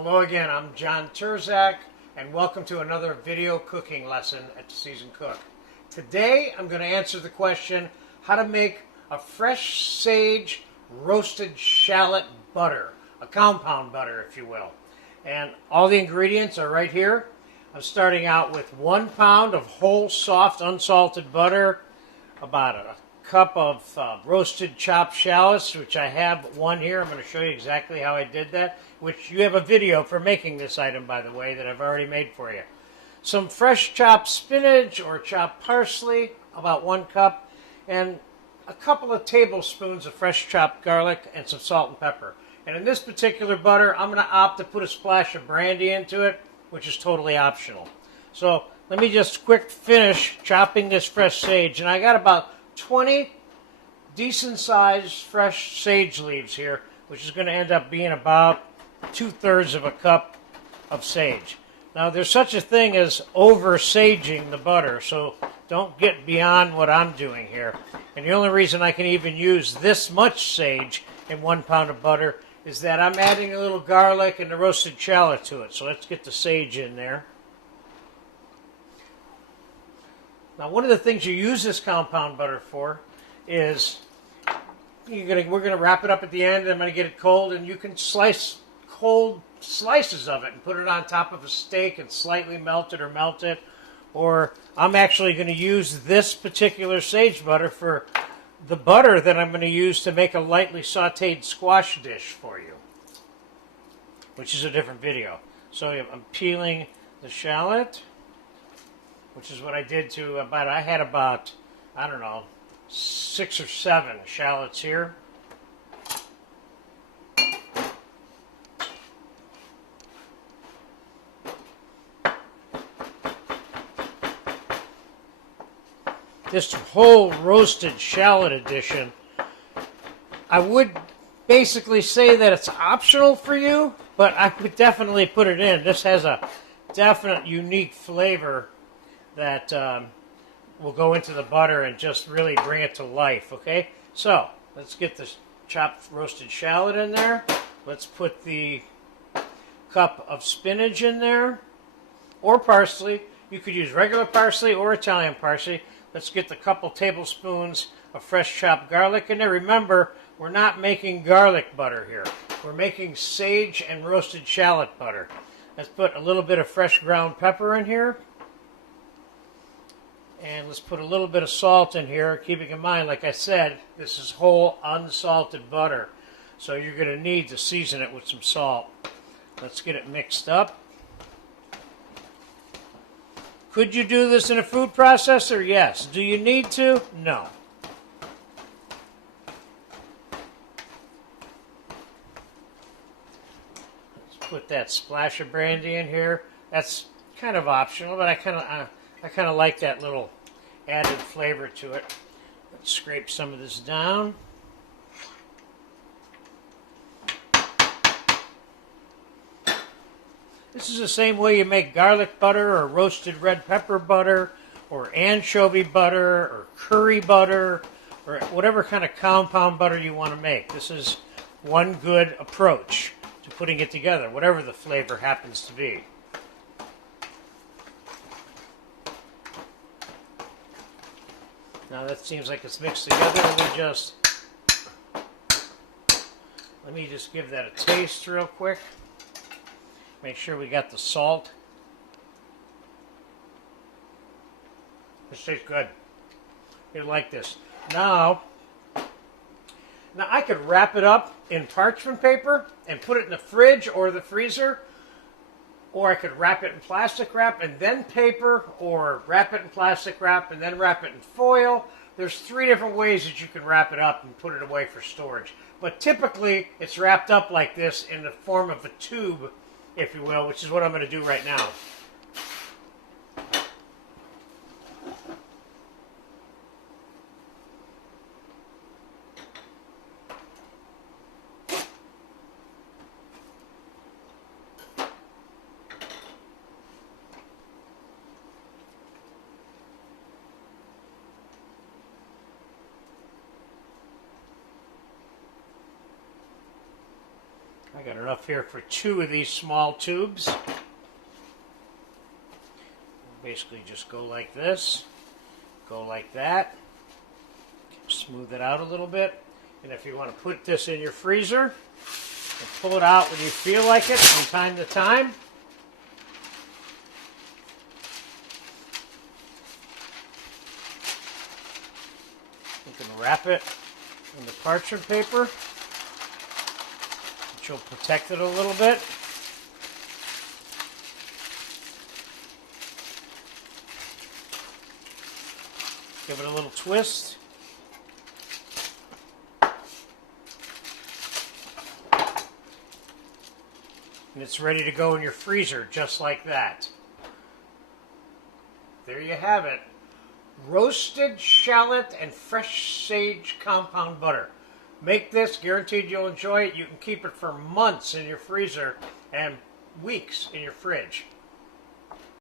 Hello again, I'm John Turzak, and welcome to another video cooking lesson at Seasoned Cook. Today I'm going to answer the question, how to make a fresh sage roasted shallot butter, a compound butter if you will. And all the ingredients are right here. I'm starting out with 1 pound of whole soft unsalted butter, about a cup of roasted chopped shallots, which I have one here. I'm going to show you exactly how I did that, which you have a video for making this item, by the way, that I've already made for you. Some fresh chopped spinach or chopped parsley, about 1 cup, and a couple of tablespoons of fresh chopped garlic and some salt and pepper. And in this particular butter, I'm going to opt to put a splash of brandy into it, which is totally optional. So let me just quick finish chopping this fresh sage, and I got about 20 decent-sized fresh sage leaves here, which is going to end up being about 2/3 of a cup of sage. Now, there's such a thing as over-saging the butter, so don't get beyond what I'm doing here. And the only reason I can even use this much sage in 1 pound of butter is that I'm adding a little garlic and the roasted shallot to it. So let's get the sage in there. Now, one of the things you use this compound butter for is we're going to wrap it up at the end, and I'm going to get it cold, and you can slice cold slices of it and put it on top of a steak and slightly melt it. Or I'm actually going to use this particular sage butter for the butter that I'm going to use to make a lightly sauteed squash dish for you, which is a different video. So I'm peeling the shallot, which is what I did to I had about, I don't know, 6 or 7 shallots here. This whole roasted shallot edition, I would basically say that it's optional for you, but I would definitely put it in. This has a definite unique flavor that will go into the butter and just really bring it to life, okay? So, let's get the chopped roasted shallot in there. Let's put the cup of spinach in there, or parsley. You could use regular parsley or Italian parsley. Let's get the couple tablespoons of fresh chopped garlic in there. Remember, we're not making garlic butter here. We're making sage and roasted shallot butter. Let's put a little bit of fresh ground pepper in here. And let's put a little bit of salt in here, keeping in mind, like I said, this is whole unsalted butter. So you're going to need to season it with some salt. Let's get it mixed up. Could you do this in a food processor? Yes. Do you need to? No. Let's put that splash of brandy in here. That's kind of optional, but I kind of like that little added flavor to it. Let's scrape some of this down. This is the same way you make garlic butter or roasted red pepper butter or anchovy butter or curry butter or whatever kind of compound butter you want to make. This is one good approach to putting it together, whatever the flavor happens to be. Now that seems like it's mixed together. Let me just give that a taste real quick. Make sure we got the salt. This tastes good. You like this. Now I could wrap it up in parchment paper and put it in the fridge or the freezer, or I could wrap it in plastic wrap and then paper, or wrap it in plastic wrap and then wrap it in foil. There's 3 different ways that you can wrap it up and put it away for storage. But typically, it's wrapped up like this in the form of a tube, if you will, which is what I'm going to do right now. I got enough here for 2 of these small tubes. Basically just go like this, go like that, smooth it out a little bit. And if you want to put this in your freezer and pull it out when you feel like it from time to time, you can wrap it in the parchment paper, which will protect it a little bit. Give it a little twist. And it's ready to go in your freezer just like that. There you have it. Roasted shallot and fresh sage compound butter. Make this, guaranteed you'll enjoy it. You can keep it for months in your freezer and weeks in your fridge.